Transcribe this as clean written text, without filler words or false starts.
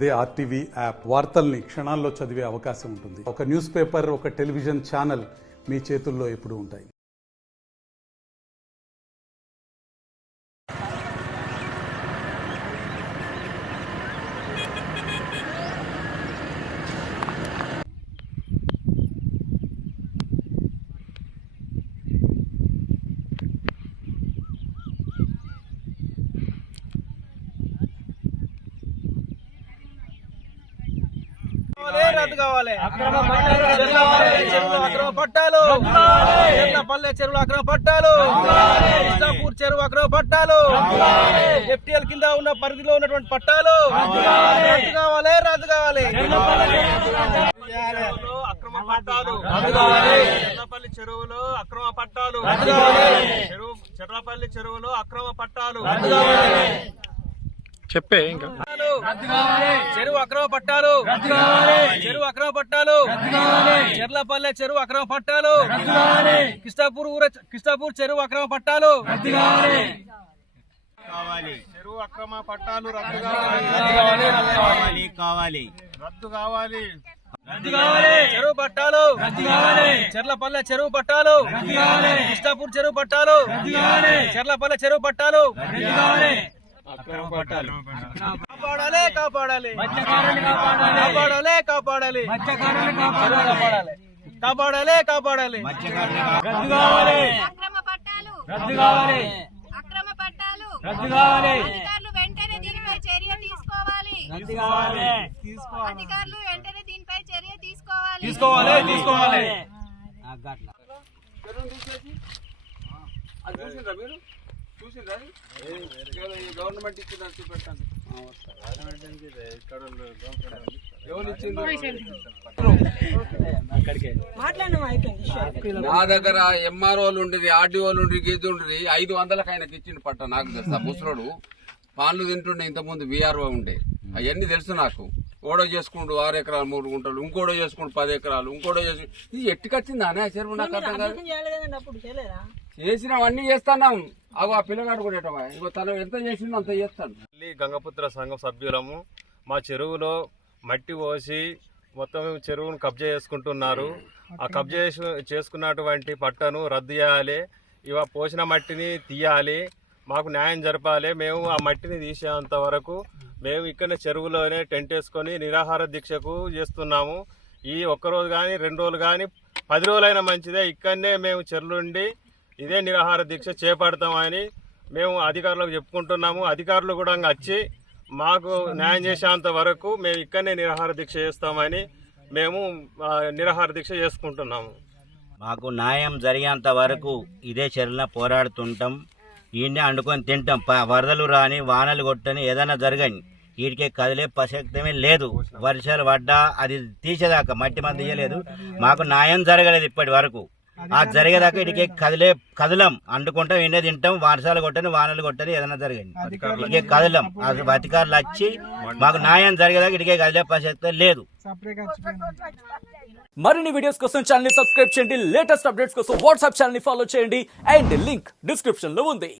అదే RTV app వార్తల్ని క్షణాల్లో చదివే అవకాశం ఉంటుంది. ఒక న్యూస్ పేపర్, ఒక టెలివిజన్ ఛానల్ మీ చేతుల్లో ఎప్పుడూ ఉంటాయి. రద్దు కావాలి. అక్రమ పట్టాలు, చెర్లపల్లె చెరువులు అక్రమ పట్టాలు, కృష్ణాపూర్ చెరువు అక్రమ పట్టాలు, ఎఫ్టీఎల్ కింద ఉన్న పరిధిలో ఉన్నటువంటి పట్టాలు రద్దు కావాలి. రద్దు కావాలి. అక్రమ పట్టాలు, చెర్లపల్లి చెరువులో అక్రమ పట్టాలు, చెర్లపల్లి చెరువులో అక్రమ పట్టాలు చెప్పే ఇంకా చెరువు అక్రమ పట్టాలు, చెరువు అక్రమ పట్టాలు, చెర్లపల్లె చెరువు అక్రమ పట్టాలు, కృష్ణాపూర్ చెరువు అక్రమ పట్టాలు చెరువు అక్రమ పట్టాలు రద్దు కావాలి. చెరువు పట్టాలు, చెర్లపల్లె చెరువు పట్టాలు, కృష్ణాపూర్ చెరువు పట్టాలు, చెర్లపల్లె చెరువు పట్టాలు కాపాడాలి. కాపాడాలి. కాపాడాలి. కాపాడాలి. కాపాడాలి. కాపాడాలి. అక్రమ పట్టాలు రద్దు కావాలి. అక్రమ పట్టాలు రద్దు కావాలి. అధికారులు వెంటనే దీనిపై చర్య తీసుకోవాలి. అధికారులు వెంటనే దీనిపై చర్య తీసుకోవాలి. తీసుకోవాలి. గవర్నమెంట్ ఇచ్చింది పెట్టండి. నా దగ్గర ఎంఆర్ఓలు ఉండేది, ఆర్డీఓలు ఉండి, గేజ్ ఉండి 500కి ఆయనకి ఇచ్చిండు పట్ట. నాకు తెలుసా ముసలోడు పాన్లు తింటుండే, ఇంతకుముందు వీఆర్ఓ ఉండే, అవన్నీ తెలుసు నాకు. ఓడో చేసుకుంటూ 6 ఎకరాలు 3 గుంటలు, ఇంకోడో చేసుకుంటూ 10 ఎకరాలు, ఇంకోటో చేసుకుంటూ ఇది ఎట్టుకొచ్చింది అనే చెరువు నాకు అర్థం కాదు. చేసినవన్నీ చేస్తున్నాం. అగో ఆ పిల్లగాడు కూడా ఇంకో తను ఎంత చేసిందో అంత చేస్తాను. గంగపుత్ర సంఘం సభ్యులము మా చెరువులో మట్టి పోసి మొత్తం చెరువును కబ్జా చేసుకుంటున్నారు. ఆ కబ్జా చేసుకున్నటువంటి పట్టను రద్దు చేయాలి. పోసిన మట్టిని తీయాలి. మాకు న్యాయం జరపాలి. మేము ఆ మట్టిని తీసేంత వరకు మేము ఇక్కడనే చెరువులోనే టెంట్ వేసుకొని నిరాహార దీక్షకు చేస్తున్నాము. ఈ ఒక్కరోజు కానీ 2 రోజులు కానీ 10 రోజులైనా మంచిదే. ఇక్కడనే మేము చెరువుండి ఇదే నిరాహార దీక్ష చేపడతామని మేము అధికారులకు చెప్పుకుంటున్నాము. అధికారులు కూడా వచ్చి మాకు న్యాయం చేసేంత వరకు మేము ఇక్కడనే నిరాహార దీక్ష చేస్తామని మేము నిరాహార దీక్ష చేసుకుంటున్నాము. మాకు న్యాయం జరిగేంత వరకు ఇదే చెరువున పోరాడుతుంటాం. ఈయన్నే అండుకొని తింటాం. వరదలు రాని, వానలు కొట్టని, ఏదైనా జరగని వీటికే కదిలే ప్రసక్తమే లేదు. వర్షాలు పడ్డా అది తీసేదాకా మట్టి మంది తీయలేదు. మాకు న్యాయం జరగలేదు ఇప్పటి వరకు. ఆ జరిగేదాకా ఇటుకే కదలం అండుకుంటాం, ఎన్నే తింటాం. వర్షాలు కొట్టని, వానలు కొట్టని, ఏదైనా జరగని ఇటుకే కదలం. అది అధికారులు వచ్చి మాకు న్యాయం జరిగేదాకా ఇటుకే కదిలే ప్రసక్తే లేదు. మరిన్ని వీడియోస్ కోసం ఛానల్ ని సబ్స్క్రైబ్ చేయండి. లేటెస్ట్ అప్డేట్స్ కోసం వాట్సాప్ ఛానల్ ని ఫాలో చేయండి. అండ్ లింక్ డిస్క్రిప్షన్ లో ఉంది.